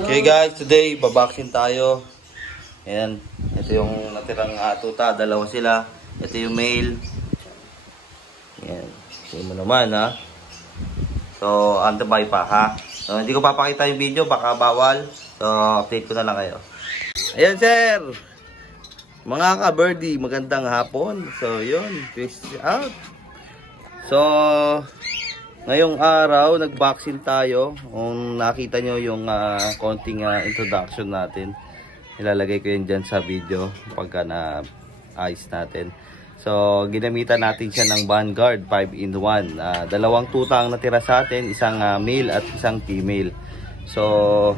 Okay guys, today babaksin tayo. Ayan, ito yung natirang tuta, dalawa sila. Ito yung male. Ayan, ito mo naman ha. So, antibay pa ha. So, hindi ko papakita yung video, baka bawal. So, update ko na lang kayo. Ayan sir! Mga ka-birdie, magandang hapon. So, yun, peace out. So, ngayong araw, nag-vaccine tayo. Kung nakita nyo yung konting introduction natin, ilalagay ko yun dyan sa video pagka na-ayos natin. So, ginamitan natin siya ng Vanguard 5-in-1. Dalawang tuta ang natira sa atin, isang male at isang female. So,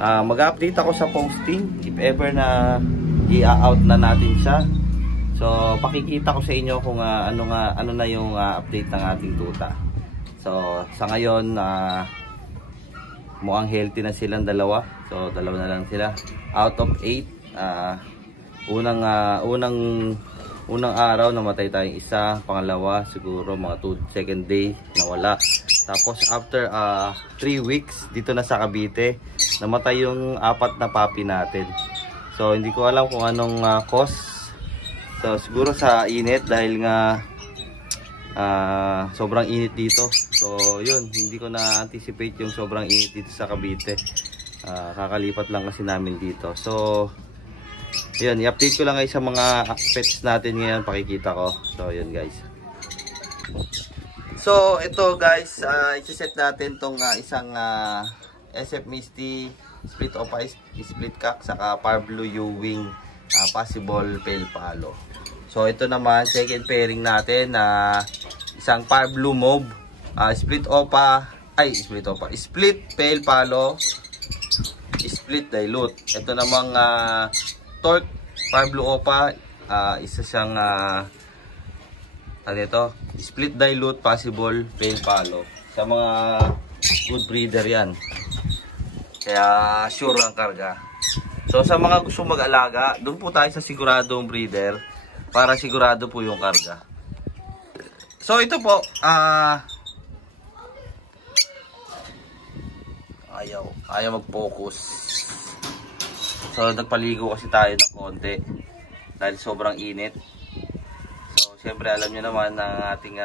mag-update ako sa posting if ever na i-out na natin siya. So, pakikita ko sa inyo kung ano na yung update ng ating tuta. So, sa ngayon, mukhang healthy na silang dalawa. So, dalawa na lang sila. Out of 8. Unang araw, namatay tayong isa. Pangalawa, siguro mga second day, nawala. Tapos, after 3 weeks, dito na sa Cavite, namatay yung 4 na puppy natin. So, hindi ko alam kung anong cause. So, siguro sa init dahil nga sobrang init dito. So yun, hindi ko na-anticipate yung sobrang init dito sa Cavite. Kakalipat lang kasi namin dito. So yun, i-update ko lang kayo sa mga pets natin ngayon, pakikita ko. So yun guys. So ito guys, i-set natin tong isang SF Misty split opa, split cock, saka par blue Ewing possible pale palo. So ito naman second pairing natin na isang par blue mauve, split pale palo, split dilute. Ito namang torque par blue opa, isa siyang split dilute possible pale palo. Sa mga good breeder yan, kaya sure ang karga. So sa mga gusto mag-alaga, doon po tayo sa siguradong breeder para sigurado po yung karga. So ito po, ayaw mag-focus. So nagpaligo kasi tayo ng konti dahil sobrang init. So siyempre alam nyo naman ang ating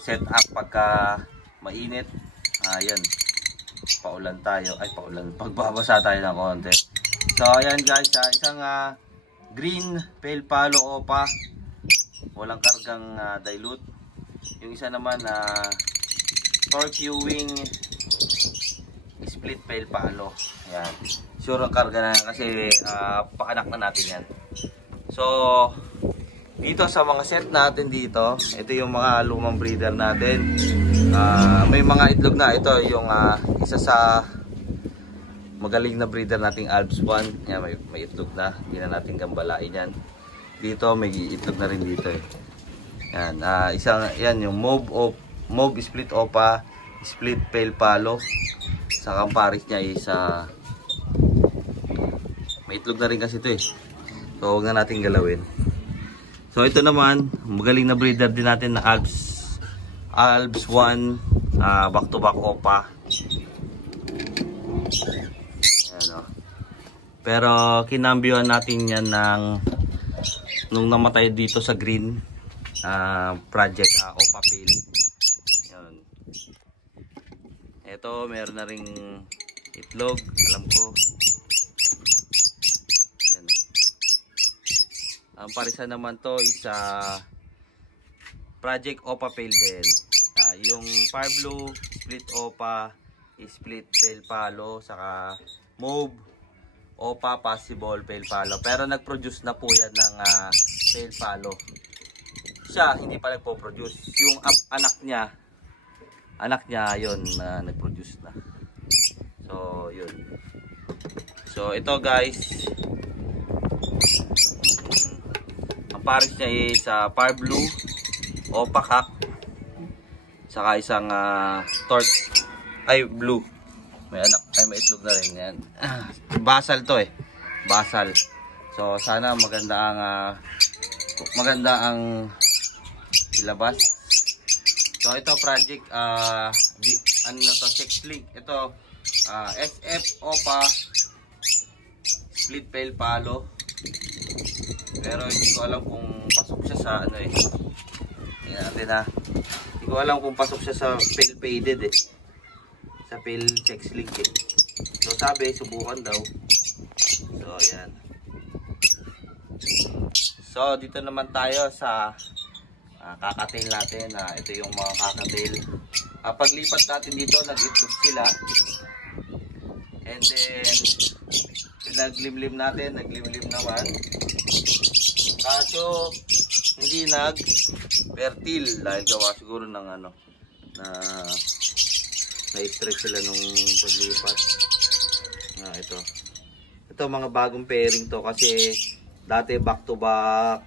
setup pagka mainit. Ayan, paulan tayo. Pagbabasa tayo ng konti. So ayan guys, isang green pale palo opa, walang kargang dilute. Yung isa naman torque Ewing split pale palo. Ayan, sure ang karga na kasi paanak na natin yan. So dito sa mga set natin dito, ito yung mga lumang breeder natin. May mga itlog na. Ito yung isa sa magaling na breeder nating Alps 1. Yan, may itlog na. Hindi na natin gambalain yan. Dito may itlog na rin dito eh. Yan, yan yung mauve split opa, split pale palo. Sa kamparis niya is may itlog na rin kasi ito eh. So huwag na natin galawin. So ito naman, magaling na breeder din natin na Alps 1, back to back opa. Pero kinambyohan natin yan nung namatay dito sa green project opa pale. Yan. Ito meron na ring itlog, alam ko. Yan. Ang parisan naman to is project opa pale din. Yung par blue split opa, split pale palo, saka mauve opa possible pale palo. Pero nag-produce na po yan ng pale palo. Siya hindi pa nagpo-produce. Yung anak niya yun nag-produce na. So yun. So ito guys, ang pares niya is par blue opa cock, saka isang torque blue. May itlog na rin yan. Basal to eh. Basal. So sana maganda ang ilabas. So ito project ano na to, sex link. Ito SF OPA split pail palo. Pero hindi ko alam kung pasok siya sa ano eh. Tingnan natin ha. Hindi ko alam kung pasok siya sa pail faded eh. Sa pail check link eh. So sabi, subukan daw. So ayan. So dito naman tayo sa kakatail natin. Ito yung mga kakatail. Paglipat natin dito, nag-itlog sila. And then naglimlim natin, naglimlim naman. Kaso hindi nag-fertile dahil gawa siguro ng ano na na-stress sila nung paglipat. Ito mga bagong pairing to kasi dati back to back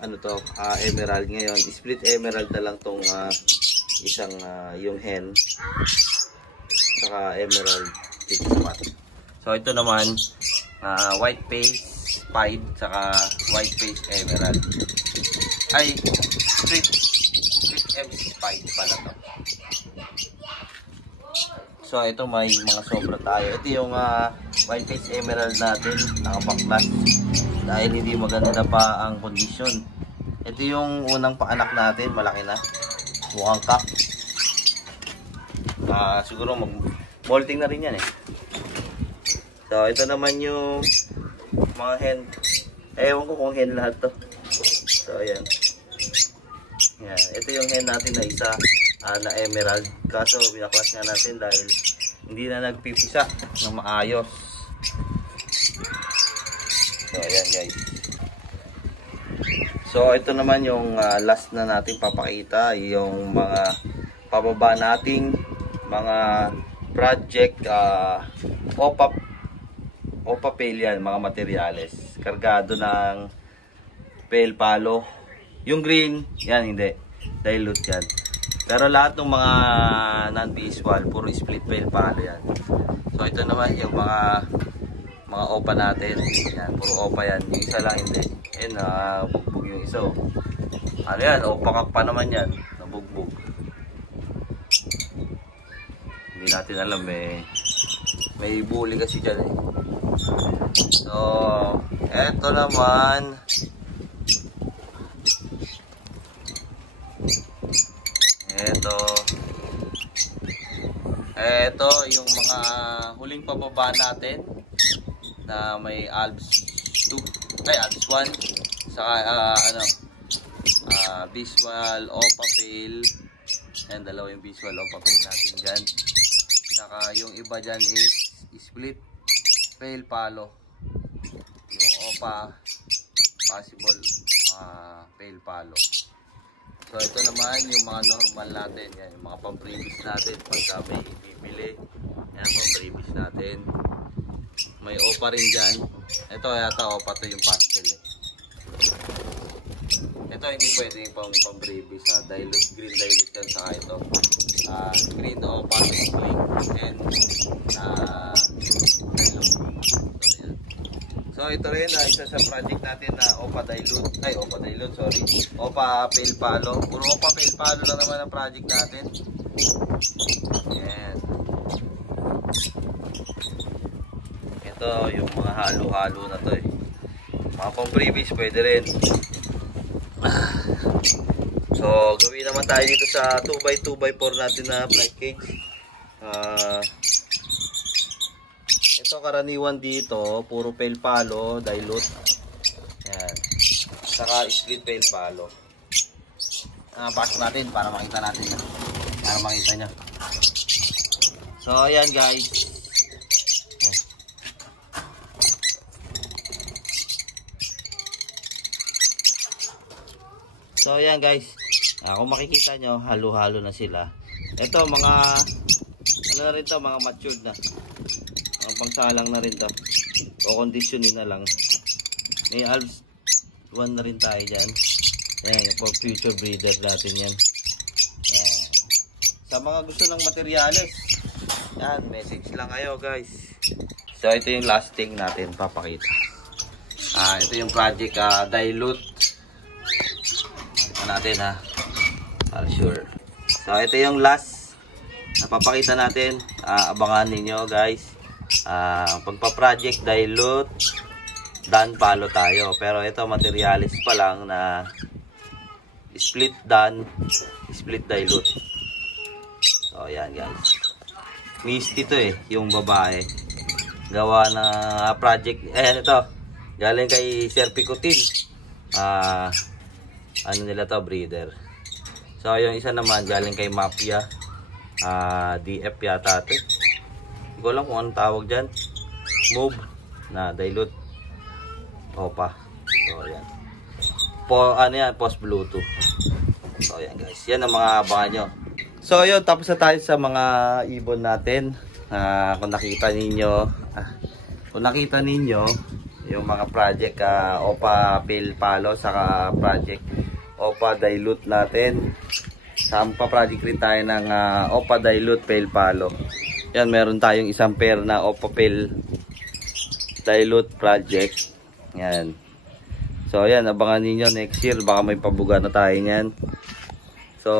ano to, emerald. Ngayon split emerald na lang tong isang yung hen saka emerald spot. So ito naman white face pied saka white face emerald. Ay split M pied pala to. So ito may mga sobra tayo. Ito yung white face emerald natin, nakabaklas dahil hindi maganda pa ang kondisyon. Ito yung unang paanak natin, malaki na, mukhang cock. Siguro mag-molting na rin yan eh. So ito naman yung mga hen. Ewan ko kung hen lahat to. So ayan. Yan. Ito yung hen natin na isa na emerald. Kaso binaklas nga natin dahil hindi na nagpipisa ng maayos. So ayan guys. So ito naman yung last na natin papakita. Yung mga pababa nating mga project OPA pail yan, mga materyales. Kargado ng pail palo. Yung green, yan hindi. Dilute yan. Pero lahat ng mga non-visual, puro split pail palo yan. So ito naman yung mga OPA natin. Yan, puro OPA yan. Yung isa lang hindi. Yan, bugbog yung isa. Ano yan, OPA kak pa naman yan. Nabugbog. Hindi natin alam eh. May bully kasi dyan eh. So, eto naman. Ito yung mga huling pababa natin na may ALBS 2, ay ALBS 1 saka visual OPA pail. Yan, dalawa yung visual OPA pail natin dyan. Saka yung iba dyan is split pail palo. Yung OPA possible pail palo. So ito naman yung mga normal natin, yan, yung mga pang-previous natin pagka may bibili. Yan, pang-previous natin. May OPA rin dyan. Ito yata OPA to yung pastel eh. Ito hindi pwede yung pang-previous dilute, green dilute yan, saka ito green OPA link and dilute. So ito rin isa sa project natin na OPA dilute, sorry. OPA pail palo. Puro OPA pail palo lang naman ang project natin. Yan. Ito yung mga halo-halo na to eh. Mga pang previous pwede rin. So gawin naman tayo dito sa 2x2x4 natin na flight cage. Ito karaniwan dito, puro pail palo, dilute. Yan. Saka split pail palo. Pasok natin para makita natin yan. Para makita nyo. So ayan guys. So ayan guys. Kung makikita nyo, halo-halo na sila. Ito mga ano na rin to, mga matured na. Pangsalang na rin to, o conditioning na lang. May ALBS 1 na rin tayo dyan. Ayan, for future breeder natin yan. Ayan. Sa mga gusto ng materyales, yan, message lang kayo guys. So ito yung last thing natin papakita. Ito yung project dilute. Ito natin I'll sure. So ito yung last papakita natin, abangan ninyo guys. Pagpa-project dilute, dan palo tayo. Pero ito materialis pa lang na split dan, split dilute. So ayan guys. Misty to yung babae. Gawa na project, ito. Galing kay Sir Picotin. Ano nila to, breeder. So yung isa naman galing kay Mafia. DF yata ito. Hindi ko alam kung anong tawag dyan. Move na dilute. Opa. So ayan. Ano yan, post Bluetooth. So ayan guys. Yan ang mga abangan nyo. So yun, tapos na tayo sa mga ibon natin. Kung nakita ninyo yung mga project Opa Pale Palo saka project Opa Dilute natin. Sampa project rin tayo ng Opa Dilute Pale Palo. Yan, meron tayong isang pair na Opa Pale Dilute project. Yan. So yan, abangan ninyo next year, baka may pabuga na tayo niyan. So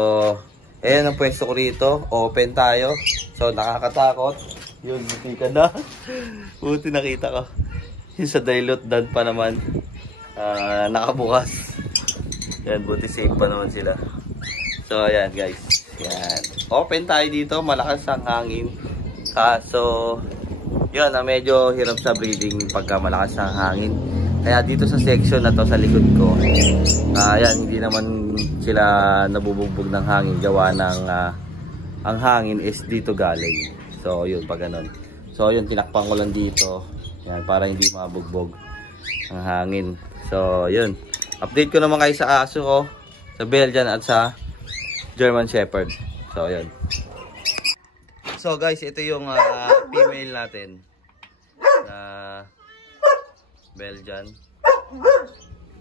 ayan ang pwesto ko rito. Open tayo. So nakakatakot. Yun, buti ka na. Buti nakita ko. Yung sa dilute dan pa naman. Nakabukas. Yan, buti safe pa naman sila. So ayan guys. Yan. Open tayo dito. Malakas ang hangin. Kaso yun, medyo hirap sa breeding pagka malakas ang hangin. Kaya dito sa section na to sa likod ko, ayan, hindi naman sila nabubugbog ng hangin. Gawa ng ang hangin is dito galing. So yun, pag ganun. So yun, tinakpan ko lang dito. Yan, para hindi mabugbog ang hangin. So yun, update ko naman kayo sa aso ko, sa Belgian at sa German Shepherd. So yun. So guys, ito yung female natin na Belgian.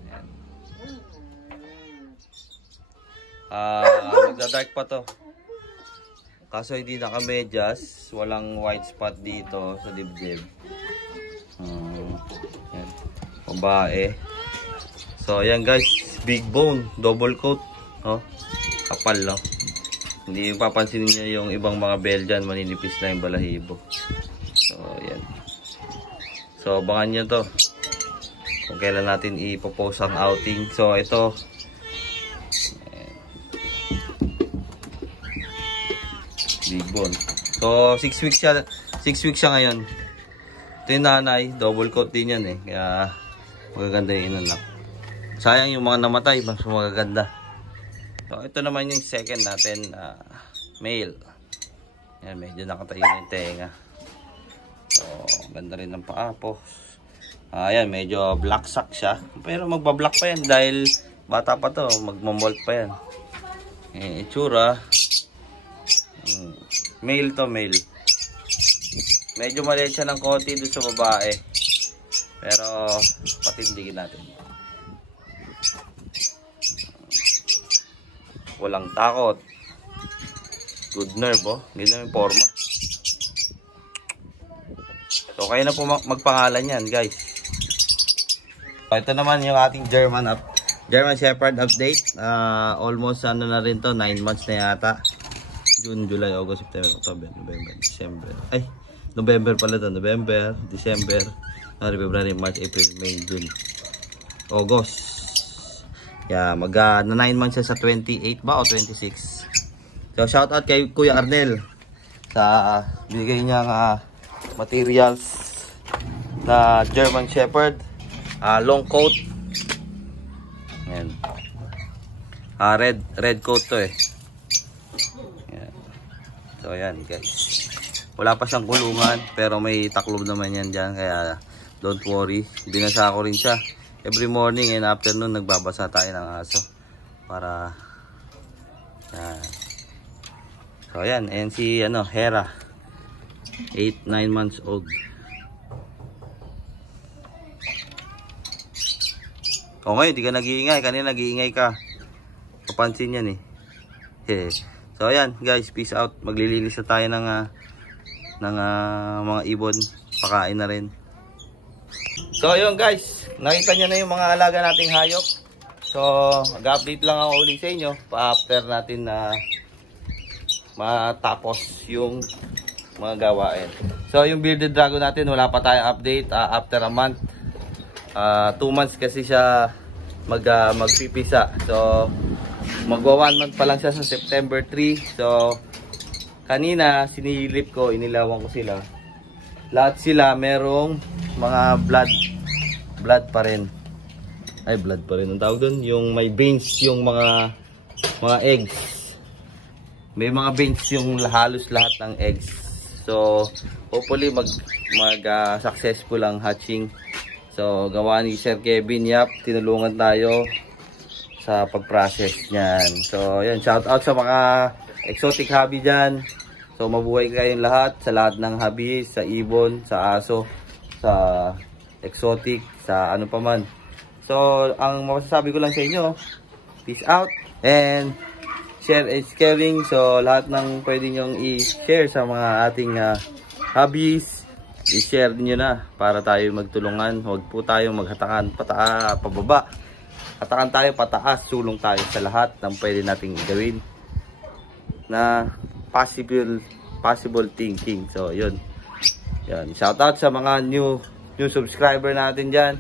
Ayan. Magda-dark pa to. Kaso hindi naka-medyas, walang white spot dito sa dibdib. Ayan. Babae. So ayan guys, big bone, double coat, oh. Kapal, no? Hindi papansinin niyo yung ibang mga Belgian, maninipis na yung balahibo. So ayan. So abangan nyo to kung kailan natin ipopost ang outing. So ito, big bone. So 6 weeks siya, 6 weeks siya ngayon. Ito yung nanay, double coat din yan kaya magaganda yung inanak. Sayang yung mga namatay, mas magaganda. So ito naman yung second natin, male. Yan, medyo nakatayo na yung tenga. So ganda rin ng paa po. Ayan, medyo black sack siya. Pero magbablock pa yan dahil bata pa to, magmamolt pa yan. Itsura, male to, male. Medyo maliit siya ng konti doon sa babae. Pero patindigin natin. Walang takot. Good nerve, oh. Ganyan yung forma. So kayo na po magpangalan yan guys. Ito naman yung ating German Shepherd update. Almost ano na rin to, 9 months na yata. June, July, August, September, October, November, December. Ay, November pala to. November, December, February, March, April, May, June, August. Yeah, na 9 months siya sa 28 ba o 26. So shout out kay Kuya Arnel sa binigay niyang materials na German Shepherd. Long coat. Ayan. Red coat to Ayan. So ayan guys. Wala pa siyang kulungan pero may taklob naman yan dyan, kaya don't worry. Binasa ko rin siya. Every morning and afternoon nagbabasa tayo ng aso para so ayan, ayan si Hera, 8-9 months old. Okay, di ka nag-iingay. Kanina nag-iingay ka. Papansin yan So ayan guys, peace out. Maglilinis na tayo ng mga ibon. Pakain na rin. So yun guys, nakita nyo na yung mga alaga nating hayop. So mag-update lang ako ulit sa inyo pa after natin matapos yung mga gawain. So yung bearded dragon natin, wala pa tayong update after a month. 2 months kasi siya magpipisa. So magwa 1 month pa lang siya sa September 3. So kanina sinilip ko, inilawan ko sila. Lahat sila merong mga blood pa rin. Ay, blood pa rin ang tawag doon. Yung may veins yung mga eggs. May mga veins yung halos lahat ng eggs. So hopefully successful ang hatching. So gawa ni Sir Kevin, tinulungan tayo sa pag-process niyan. So yan, shout out sa mga exotic hobby dyan. So mabuhay kayong lahat, sa lahat ng hobby, sa ibon, sa aso, sa exotic, sa ano pa man. So ang masasabi ko lang sa inyo, peace out and share is caring. So lahat ng pwede nyong i-share sa mga ating hobbies, i-share niyo na para tayo magtulungan. Huwag po tayong maghatakan pababa. Hatakan tayo pataas, sulong tayo sa lahat ng pwede nating gawin na possible thinking. So yun. Yan, shout out sa mga new subscriber natin diyan.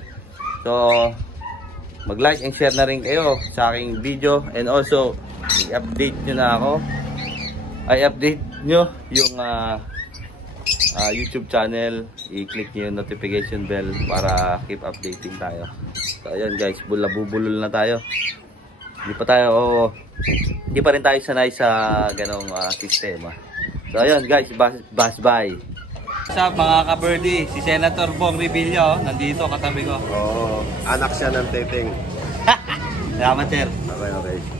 So mag-like and share na rin kayo sa aking video, and also i-update nyo na ako. I-update nyo yung YouTube channel. I-click nyo yung notification bell para keep updating tayo. So ayun guys, bulabubulol na tayo. Hindi pa rin tayo sanay sa ganong sistema. So ayun guys, bye. Sa mga ka-birdie, si Senator Bong Revilla, nandito katabi ko. Oo, anak siya ng Teteng. Salamat sir. Okay.